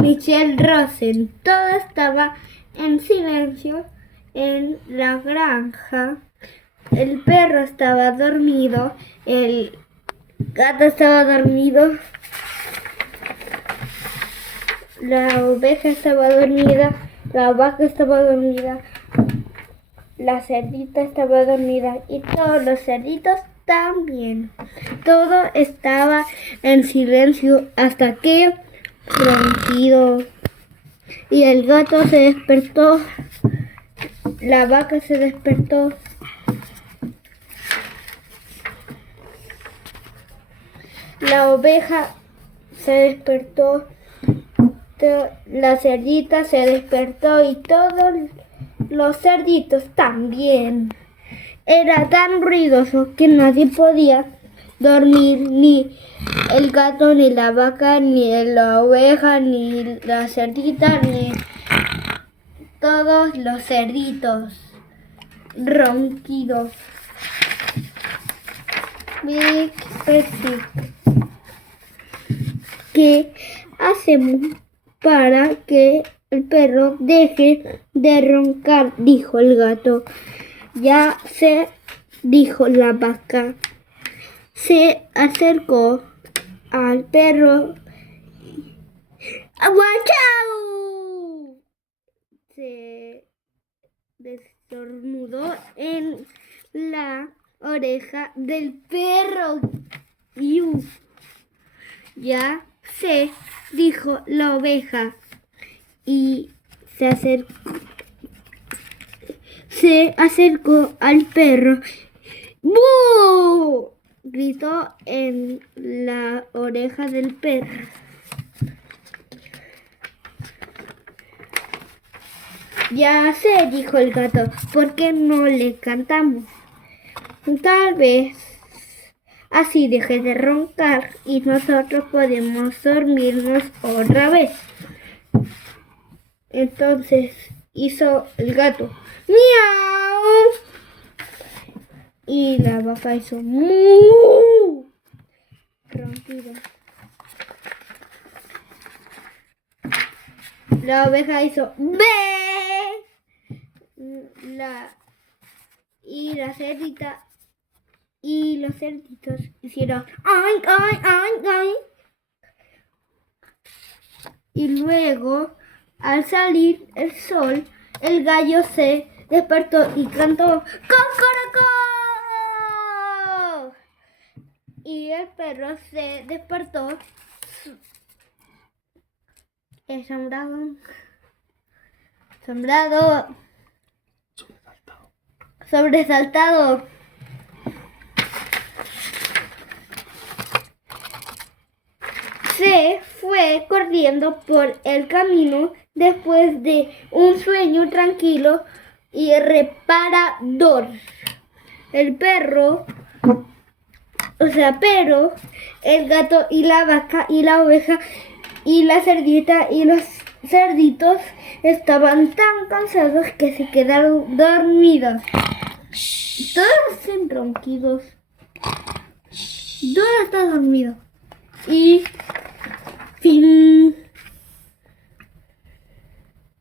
Michelle Rosen. Todo estaba en silencio en la granja. El perro estaba dormido, el gato estaba dormido, la oveja estaba dormida, la vaca estaba dormida, la cerdita estaba dormida y todos los cerditos también. Todo estaba en silencio hasta que ronquido y el gato se despertó, la vaca se despertó, la oveja se despertó, la cerdita se despertó y todos los cerditos también. Era tan ruidoso que nadie podía dormir, ni el gato, ni la vaca, ni la oveja, ni la cerdita, ni todos los cerditos ronquidos. Big Pepsi. ¿Qué hacemos para que el perro deje de roncar?, dijo el gato. Ya sé, dijo la vaca. Se acercó al perro. ¡Aguachao! Se destornudó en la oreja del perro. ¡Iu! Ya sé, dijo la oveja. Y se acercó al perro. ¡Bú! Gritó en la oreja del perro. Ya sé, dijo el gato, ¿por qué no le cantamos? Tal vez así deje de roncar y nosotros podemos dormirnos otra vez. Entonces hizo el gato ¡miau! Y la vaca hizo ¡mu! Ronquido. La oveja hizo ¡bé! Y la cerdita y los cerditos hicieron ¡ay, ay, ay, ay! Y luego, al salir el sol, el gallo se despertó y cantó ¡cocorocó! Y el perro se despertó sobresaltado. Se fue corriendo por el camino después de un sueño tranquilo y reparador. El perro, pero el gato y la vaca y la oveja y la cerdita y los cerditos estaban tan cansados que se quedaron dormidos. Todos ronquidos. Todo está dormido. Y fin.